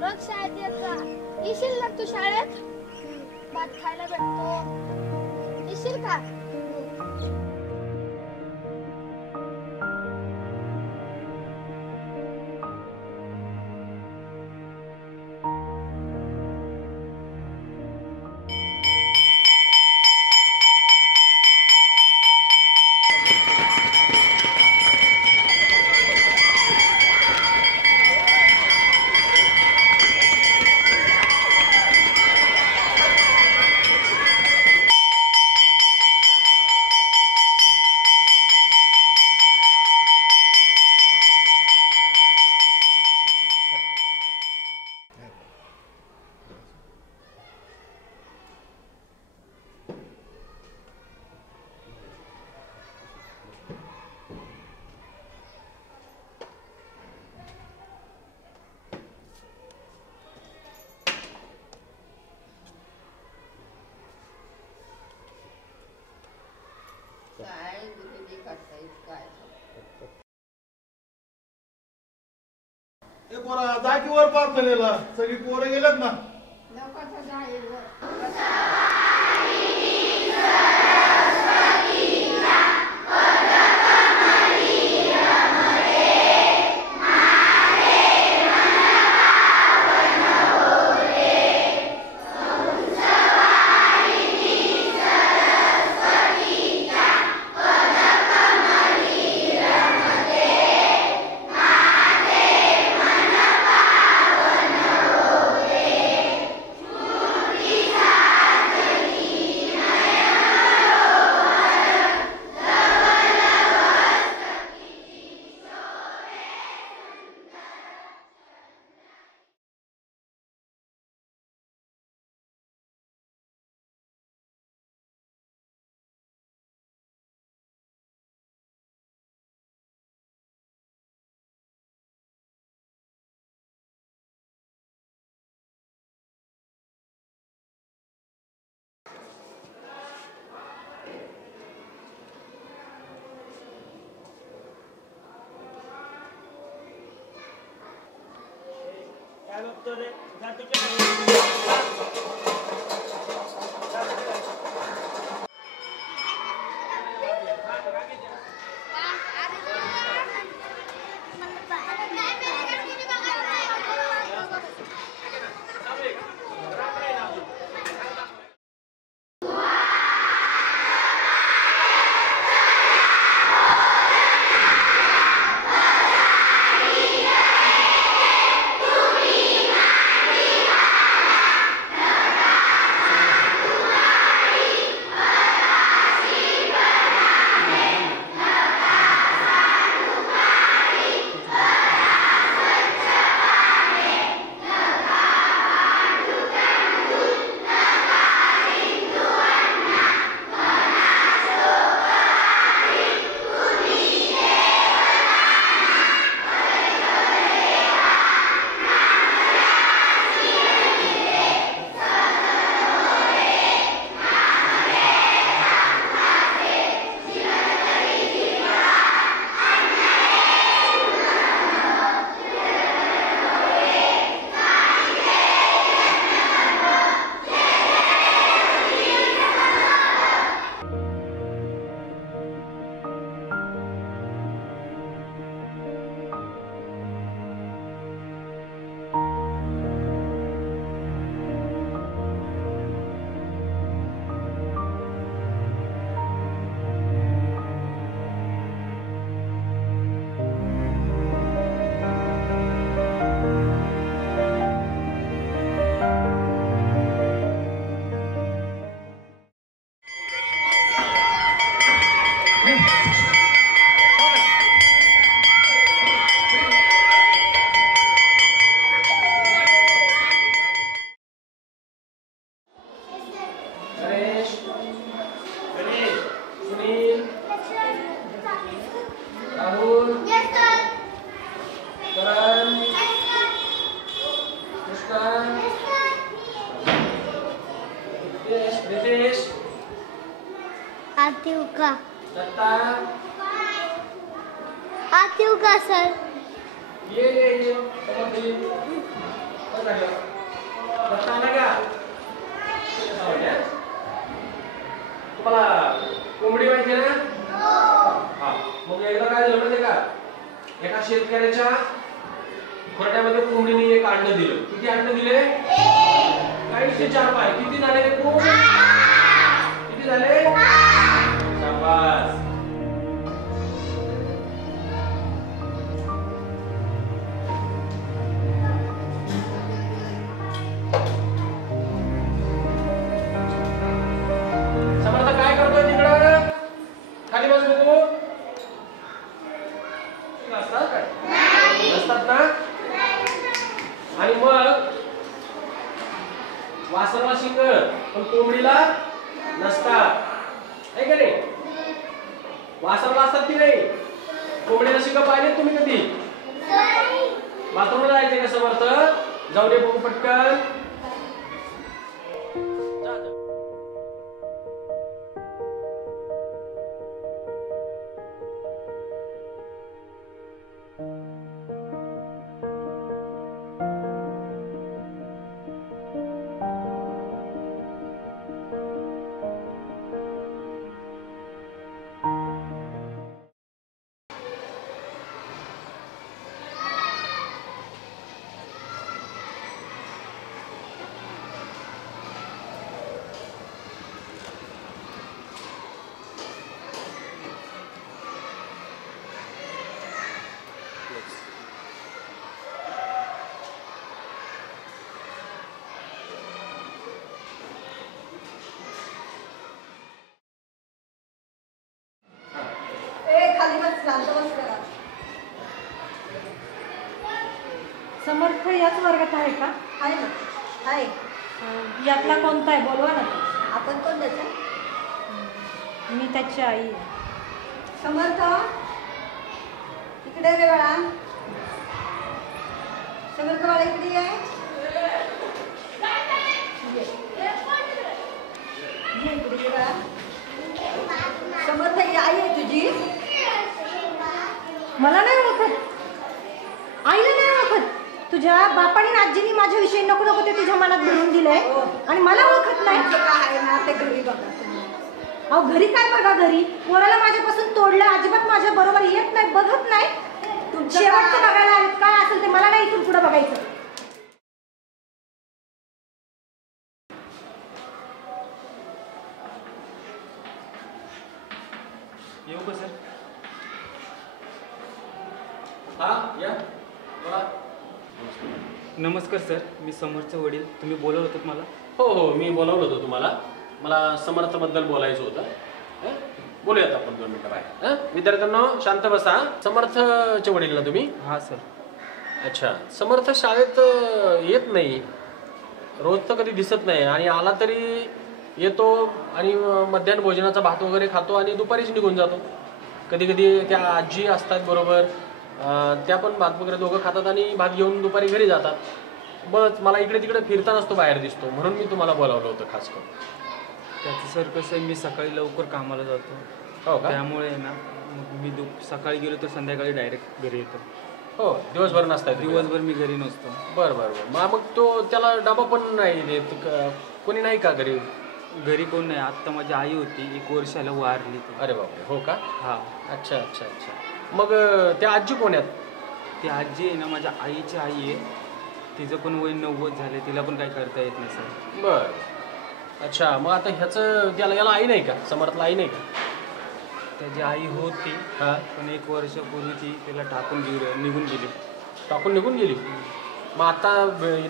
रोज शाळेत येत जा. येशील ना तू शाळेत? भात खायला भेटतो. येशील का? जागेवर प्रार्थनेला सगळी पोरं गेलेत ना. रितेश आती हूँ का दत्ता आती हूँ का सर ये समोर ये बस झालं दत्ता आला का हो ना? तुम्हाला कोंबडी माहिती आहे ना हा मग एकदा काय झालं माहिती का एका शेतकऱ्याच्या खोट्यामध्ये कोंबडीने एक अंड दिलं किती अंड दिले 4 पाय किती झाले रे कोंब किती झाले शाबास समर्थ काय करतोय तिकडं खाली बस बघू नसतात काय नसतात ना आणि मग वासरला शिंग पण कोंबडीला नसतात आहे का नाही वासरला असतात की नाही कोंबडीला शिंग पाहिले तुम्ही कधी बाथरूमला जायचे का समर्थ जाऊ दे बघू पटकन जा, जा. समर्थ याच वर्गात आहे का? आहे ना आहे यातला कोणता आहे बोलवा ना. आपण कोण त्याचा मी त्याची आई आहे. समर्थ इकडे रे बाळा समर्थ बाळा इकडे आहे ये इकडे ये बाळा समर्थ ही आई आहे तुझी मला नाही ओळखत, आईला नाही ओळखत. तुझ्या बापाने आणि आजीने माझ्याविषयी नको नको ते तुझ्या मनात भरून दिलंय आणि मला ओळखत नाही. तुमचं काय आहे ना ते घरी बघा तुम्ही. अहो घरी काय बघा, घरी पोराला माझ्यापासून तोडलं, अजिबात माझ्या बरोबर येत नाही, बघत नाही. तुमचं शेवटचं काय? बघायला आलेत, काय असेल ते मला नाही इथून पुढे बघायचं. येऊ का सर हा या बोला नमस्कार सर, मी समर्थचे वडील. तुम्ही बोलवलं होतं मला? हो हो मी बोलावलं होतं तुम्हाला. मला समर्थबद्दल बोलायचं होतं. बोलूयात आपण 2 मिनिटं बाहेर. विद्यार्थ्यांनो शांत बसा. समर्थचे वडील ना तुम्ही? हां सर. अच्छा. समर्थ शाळेत येत नाही, रोज तर कधी दिसत नाही आणि आला तरी येतो आणि मध्याह्न भोजनाचा भात वगैरे खातो आणि दुपारीच निघून जातो. कधी कधी त्या आजी असतात बरोबर, त्या पण भात वगैरे दोघं खातात आणि भात घेऊन दुपारी घरी जातात. बस मला इकडे तिकडे फिरतानाच तो बाहेर दिसतो, म्हणून मी तुम्हाला बोलावलं होतं खास करून. त्याचं सर कसं आहे, मी सकाळी लवकर कामाला जातो. हो का? त्यामुळे ना मग मी सकाळी गेलो तर संध्याकाळी डायरेक्ट घरी येतो. हो दिवसभर नसतात. दिवसभर मी घरी नसतो. बरं बरं बरं. मग तो त्याला डबा पण नाही देत कोणी नाही का घरी? घरी कोण नाही. आत्ता माझी आई होती, 1 वर्षाला वारली ती. अरे बापरे. हो का? हां. अच्छा अच्छा अच्छा. मग त्या आजी कोण आहेत? ती आजी आहे ना माझ्या आईची आई आहे. तिचं पण वय 90 झाले, तिला पण काही करता येत नाही सर. बरं. अच्छा. मग आता ह्याचं याला आई नाही का? समर्थला आई नाही का? त्याची आई होती, हां. पण 1 वर्षापूर्वी ती तिला टाकून निघून गेली. टाकून निघून गेली? मग आता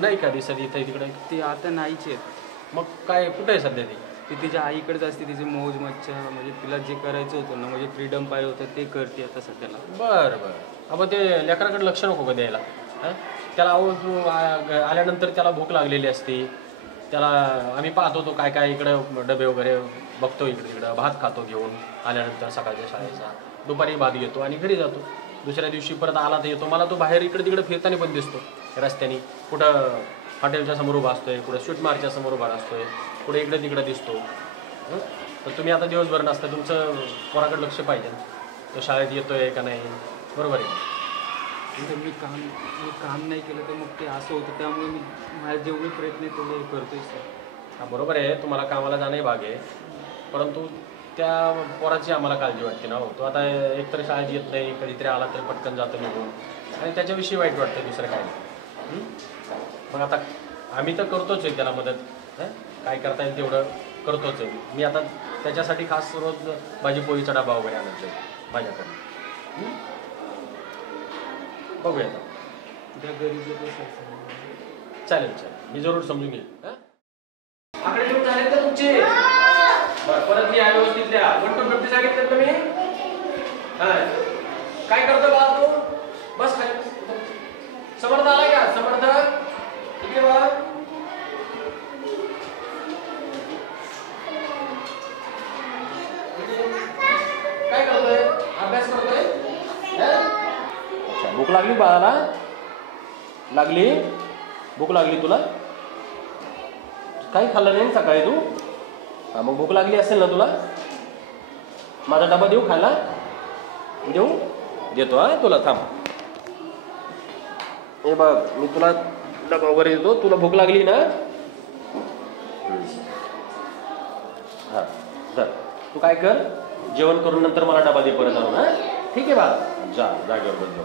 नाही का दिसत इथे तिकडे? ती आता नाहीच आहेत. मग काय कुठे आहे सध्या ती तिच्या आईकडेच असते. तिचे मौज मच्छा म्हणजे तिला जे करायचं होतं ना, म्हणजे फ्रीडम पाहिजे होतं ते करते आता सध्याला. बरं बरं. आपण ते लेकराकडे लक्ष नको का द्यायला? त्याला आल्यानंतर त्याला भूक लागलेली असते, त्याला आम्ही पाहतो तो काय काय इकडं डबे वगैरे बघतो, इकडे तिकडं भात खातो घेऊन आल्यानंतर सकाळच्या शाळेचा, दुपारी भात घेतो आणि घरी जातो. दुसऱ्या दिवशी परत आला तर येतो. मला तो बाहेर इकडे तिकडे फिरताना पण दिसतो रस्त्याने, कुठं हॉटेलच्या समोर उभा असतोय, कुठे स्वीट मार्टच्या समोर उभा असतोय, कुठे इकडे तिकडे दिसतो. तर तुम्ही आता दिवसभर नसता, तुमचं पोराकडे लक्ष पाहिजे. तो शाळेत येतोय का नाही, बरोबर आहे. मी काम नाही केलं तर मग ते असं होतं, त्यामुळे मी माझे जेवढे प्रयत्न आहे तेवढे करतोय सर. हां बरोबर आहे, तुम्हाला कामाला जाणंही भाग आहे, परंतु त्या पोराची आम्हाला काळजी वाटते ना हो. तो आता एकतर शाळेत येत नाही, कधीतरी आला तर पटकन जातो निघून, आणि त्याच्याविषयी वाईट वाटतं, दुसरं काय नाही. मग आता आम्ही तर करतोच आहे त्याला मदत, काय करता येईल तेवढं करतोच आहे. मी आता त्याच्यासाठी खास रोज भाजी पोळीचा डबा वगैरे आणायचो माझ्याकडे. बघूया आता, त्या गरीब लोक चालेल चालेल, मी जरूर समजून घेईल. आकडे लिहून झाले तर तुमचे परत मी व्यवस्थित द्या. 1 to 50 सांगितलं तुम्ही. काय करतो बाळा तू? बस काय समर्थ आलाय का? समर्थ इकडे बघा. काय करतोय? अभ्यास करतोय? अच्छा, भूक लागली बाळाला? लागली? भूक लागली तुला? काही खाल्लं नाही सकाळी तू? हा, मग भूक लागली असेल ना तुला? माझा डबा देऊ खायला? देऊ? देतो हा तुला, थांब. हे बघ, मी तुला डबा वगैरे देतो. तुला भूक लागली ना? हा चल, तू काय कर, जेवण करून नंतर मला डबा दे परत आणून. हा ठीक आहे बा, जा जागेवर बस.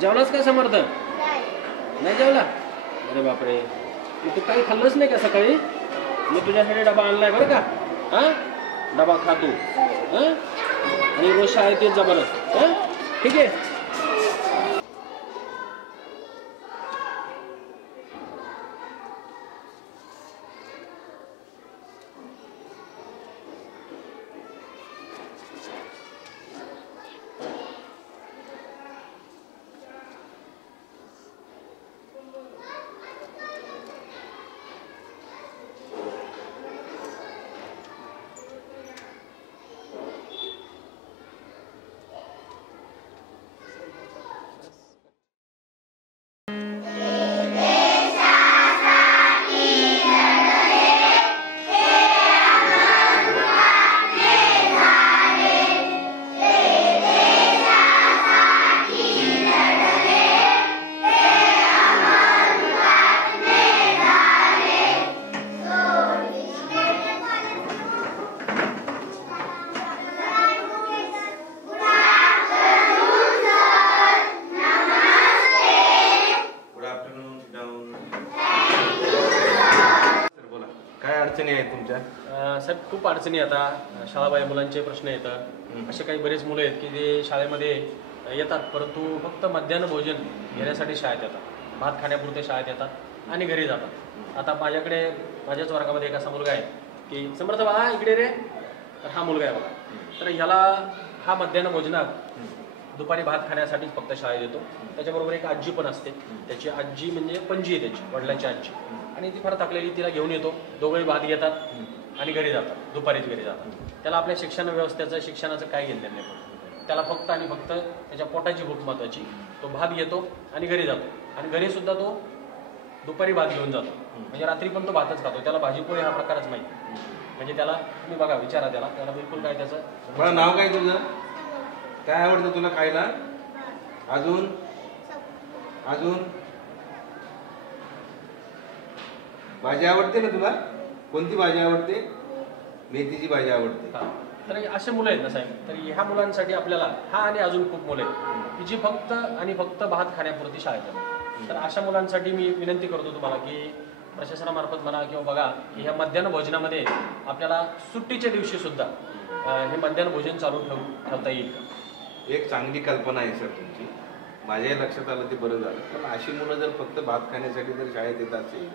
जेवलास का समर्थ? नाही जेवला? अरे बापरे, तू काही खाल्लंच नाही का सकाळी? मी तुझ्यासाठी डबा आणलाय बरं का. हा, डबा खा तू. आणि रोज शाळेत येत जा बरं. ठीक आहे. साहेब खूप अडचणी आता शाळाबाह्य मुलांचे प्रश्न येतात. असे काही बरेच मुलं आहेत की जे शाळेमध्ये येतात परंतु फक्त मध्यान्ह भोजन घेण्यासाठी शाळेत येतात, भात खाण्यापुरते शाळेत येतात आणि घरी जातात. आता माझ्याच वर्गामध्ये एक असा मुलगा आहे की समर्थ बाळा इकडे रे, तर हा मुलगा आहे बघा. तर ह्याला हा मध्यान्ह भोजनात दुपारी भात खाण्यासाठीच फक्त शाळेत येतो. त्याच्याबरोबर एक आजी पण असते, त्याची आजी म्हणजे पणजी आहे त्याची, वडिलांची आजी, आणि ती फार थकलेली, तिला घेऊन येतो. दोघंही भात घेतात आणि घरी जातात, दुपारीच घरी जातात. त्याला आपल्या शिक्षण व्यवस्थेचं शिक्षणाचं काय घेणं नाही, त्याला फक्त आणि फक्त त्याच्या पोटाची भूक महत्वाची. तो भात घेतो आणि घरी जातो, आणि घरी सुद्धा तो दुपारी भात घेऊन जातो, म्हणजे रात्री पण तो भातच खातो. त्याला भाजीपोळी हा प्रकारच माहिती, म्हणजे त्याला तुम्ही बघा, विचारा त्याला बिलकुल काय त्याचं. नाव काय तुझं? काय आवडतं तुला खायला? अजून अजून भाजी आवडते ना तुला? कोणती भाजी आवडते? मेथीची भाजी आवडते. तर असे मुलं आहेत ना साहेब, तर ह्या मुलांसाठी आपल्याला हा आणि अजून खूप मुलं आहेत की जी फक्त आणि फक्त भात खाण्यापुरती शाळेत येतात. तर अशा मुलांसाठी मी विनंती करतो तुम्हाला की प्रशासनामार्फत म्हणा किंवा बघा की ह्या मध्यान्ह भोजनामध्ये आपल्याला सुट्टीच्या दिवशी सुद्धा हे मध्यान्ह भोजन चालू ठेवता येईल का? एक चांगली कल्पना आहे सर तुमची. माझ्याही लक्षात आलं ते बरं झालं. कारण अशी मुलं जर फक्त भात खाण्यासाठी जर शाळेत येत असेल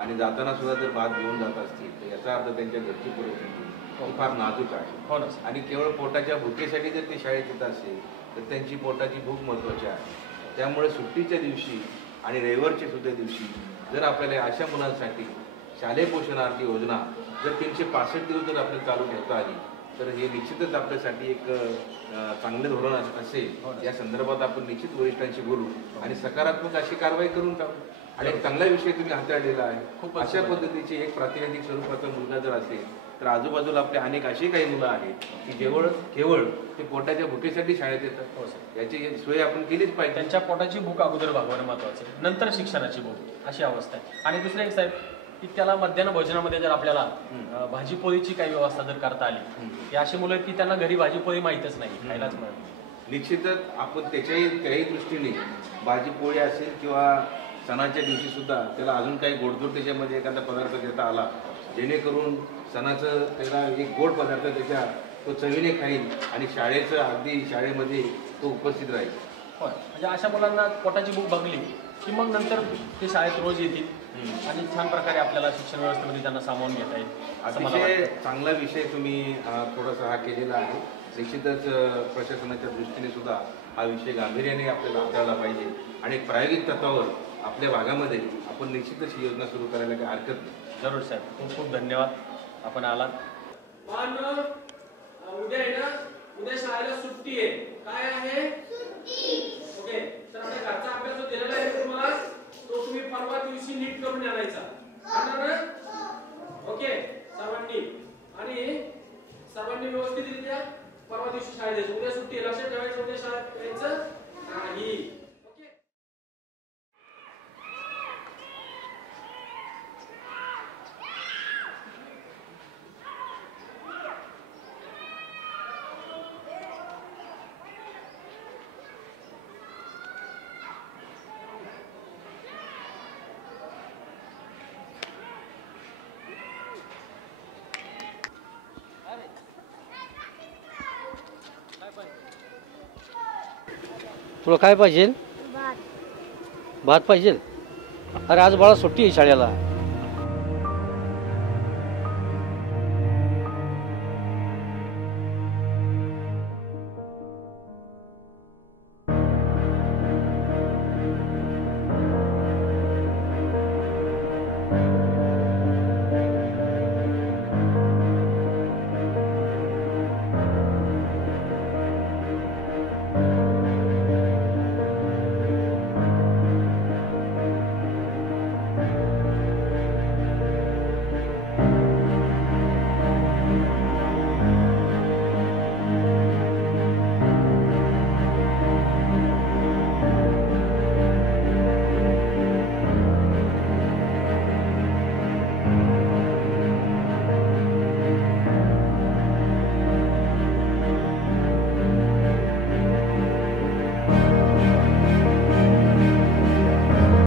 आणि जाताना सुद्धा जर भात घेऊन जात असतील तर याचा अर्थ त्यांच्या घरची परिस्थिती ही फार नाजूक आहे. हो ना. आणि केवळ पोटाच्या भुकेसाठी जर ते शाळेत येत असेल तर त्यांची पोटाची भूक महत्त्वाची आहे. त्यामुळे सुट्टीच्या दिवशी आणि रविवारच्या सुद्धा दिवशी जर आपल्याला अशा मुलांसाठी शालेय पोषणार्थी योजना जर 365 दिवस जर आपल्याला चालू ठेवता आली तर हे निश्चितच आपल्यासाठी एक चांगले धोरण असेल. या संदर्भात आपण निश्चित वरिष्ठांशी बोलू आणि सकारात्मक अशी कारवाई करून टाकू. आणि एक चांगला विषय तुम्ही हाताळलेला आहे. अशा पद्धतीचे एक प्रातिनिधिक स्वरूपाचा मुलगा जर असेल तर आजूबाजूला आपले अनेक अशी काही मुलं आहेत की केवळ ते पोटाच्या भुकेसाठी शाळेत येतात. याची सोय आपण केलीच पाहिजे. त्यांच्या पोटाची भूक अगोदर भागवणं महत्वाचं आहे, नंतर शिक्षणाची भूक, अशी अवस्था आहे. आणि दुसरं एक साहेब की त्याला मध्यान्ह भोजनामध्ये जर आपल्याला भाजीपोळीची काही व्यवस्था जर करता आली, की अशी मुलं की त्यांना घरी भाजीपोळी माहीतच नाही, खायलाच मिळत. निश्चितच आपण त्याही दृष्टीने भाजीपोळी असेल किंवा सणाच्या दिवशी सुद्धा त्याला अजून काही गोडधोड त्याच्यामध्ये एखादा पदार्थ देता आला जेणेकरून सणाचं त्याला एक गोड पदार्थ त्याच्या तो चवीने खाईल आणि शाळेचं अगदी शाळेमध्ये तो उपस्थित राहील. होय, म्हणजे अशा मुलांना पोटाची भूक भागली की मग नंतर ते शाळेत रोज येतील आणि छान प्रकारे आपल्याला शिक्षण व्यवस्थेमध्ये त्यांना सामावून घेता येईल. अतिशय चांगला विषय तुम्ही थोडासा हा केलेला आहे. निश्चितच प्रशासनाच्या दृष्टीने सुद्धा हा विषय गांभीर्याने आपल्याला हाताळला पाहिजे आणि प्रायोगिक तत्वावर आपल्या भागामध्ये आपण निश्चितच ही योजना सुरू करायला काही हरकत नाही. जरूर साहेब, खूप खूप धन्यवाद आपण आलात. उद्या आहे ना, उद्या शाळेला सुट्टी आहे. काय आहे? ओके, तर आपल्या घरचा अभ्यास जो दिलेला आहे तुम्हाला तो तुम्ही परवा दिवशी नीट करून आणायचा. ओके सर्वांनी, आणि सर्वांनी व्यवस्थितरित्या परवा दिवशी शाळेत यायचं. उद्या सुट्टी आहे, लक्षात ठेवायचं. उद्या शाळेत यायचं नाही. तुला काय पाहिजे? भात पाहिजे? अरे आज बाळा सुट्टी आहे शाळेला.